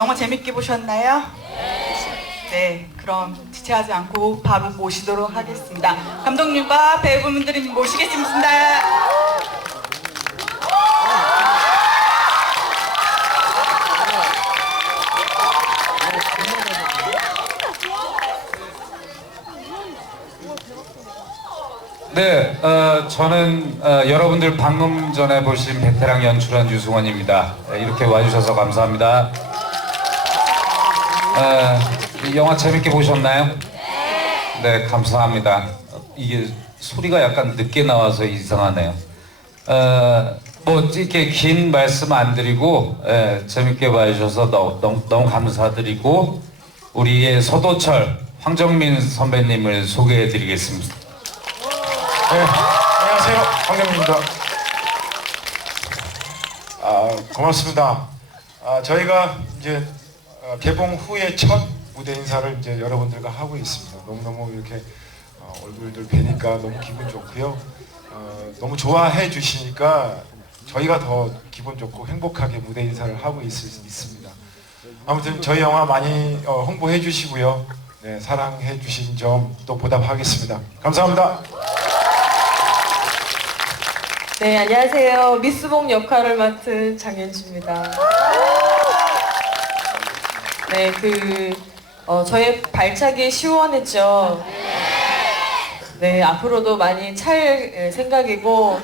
영화 재밌게 보셨나요? 네, 그럼 지체하지 않고 바로 모시도록 하겠습니다. 감독님과 배우분들을 모시겠습니다. 네, 어, 저는 어, 여러분들 방금 전에 보신 베테랑 연출한 유승원입니다. 네, 이렇게 와주셔서 감사합니다. 어, 이 영화 재밌게 보셨나요? 네, 감사합니다. 어, 이게 소리가 약간 늦게 나와서 이상하네요. 어, 뭐 이렇게 긴 말씀 안 드리고 예, 재밌게 봐주셔서 너무, 너무, 너무 감사드리고 우리의 서도철 황정민 선배님을 소개해드리겠습니다. 네, 안녕하세요. 황경민입니다. 아, 고맙습니다. 아, 저희가 이제 어, 개봉 후에 첫 무대 인사를 이제 여러분들과 하고 있습니다. 너무너무 이렇게 어, 얼굴들 뵈니까 너무 기분 좋고요. 어, 너무 좋아해 주시니까 저희가 더 기분 좋고 행복하게 무대 인사를 하고 있, 있습니다. 아무튼 저희 영화 많이 어, 홍보해 주시고요. 네, 사랑해 주신 점 또 보답하겠습니다. 감사합니다. 네, 안녕하세요. 미스봉 역할을 맡은 장현주입니다. 네, 그, 어, 저의 발차기 시원했죠. 네, 앞으로도 많이 찰 예, 생각이고,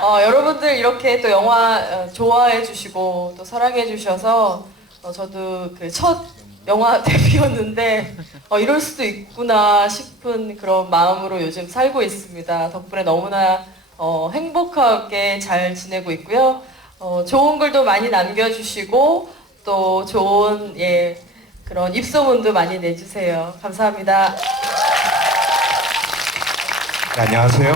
어, 여러분들 이렇게 또 영화 어, 좋아해 주시고, 또 사랑해 주셔서, 어, 저도 그 첫 영화 데뷔였는데, 어, 이럴 수도 있구나 싶은 그런 마음으로 요즘 살고 있습니다. 덕분에 너무나 어, 행복하게 잘 지내고 있고요. 어, 좋은 글도 많이 남겨주시고 또 좋은 예 그런 입소문도 많이 내주세요. 감사합니다. 네, 안녕하세요.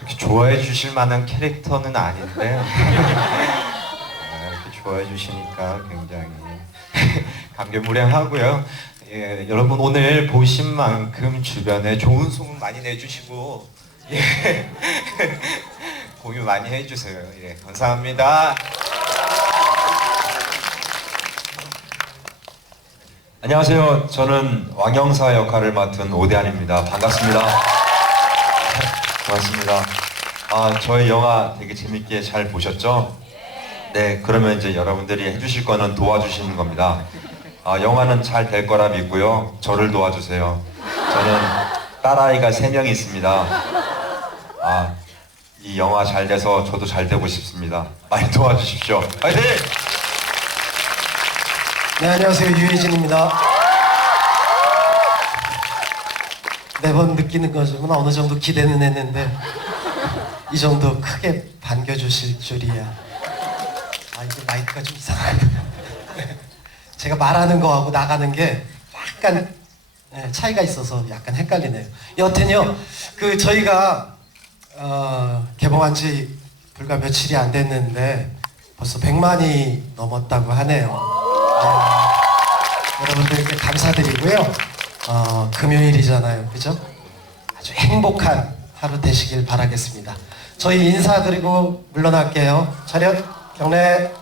이렇게 좋아해 주실 만한 캐릭터는 아닌데 아, 이렇게 좋아해 주시니까 굉장히 감개무량하고요. 예, 여러분 오늘 보신 만큼 주변에 좋은 소문 많이 내주시고 예, 공유 많이 해주세요. 예, 감사합니다. 안녕하세요. 저는 왕영사 역할을 맡은 오대한입니다. 반갑습니다. 고맙습니다. 아, 저희 영화 되게 재밌게 잘 보셨죠? 네, 그러면 이제 여러분들이 해주실 거는 도와주시는 겁니다. 아, 영화는 잘 될 거라 믿고요. 저를 도와주세요. 저는 딸아이가 세명이 있습니다. 아, 이 영화 잘 돼서 저도 잘 되고 싶습니다. 많이 도와주십시오. 화이팅! 네, 안녕하세요. 유혜진입니다. 매번 느끼는 거지만 어느 정도 기대는 했는데 이 정도 크게 반겨주실 줄이야. 아, 이게 마이크가 좀 이상하네. 제가 말하는 거하고 나가는 게 약간 예, 차이가 있어서 약간 헷갈리네요. 여튼요, 그 저희가 어, 개봉한 지 불과 며칠이 안 됐는데 벌써 100만이 넘었다고 하네요. 네. 여러분들께 감사드리고요. 어, 금요일이잖아요. 그죠? 아주 행복한 하루 되시길 바라겠습니다. 저희 인사드리고 물러날게요. 차렷, 경례.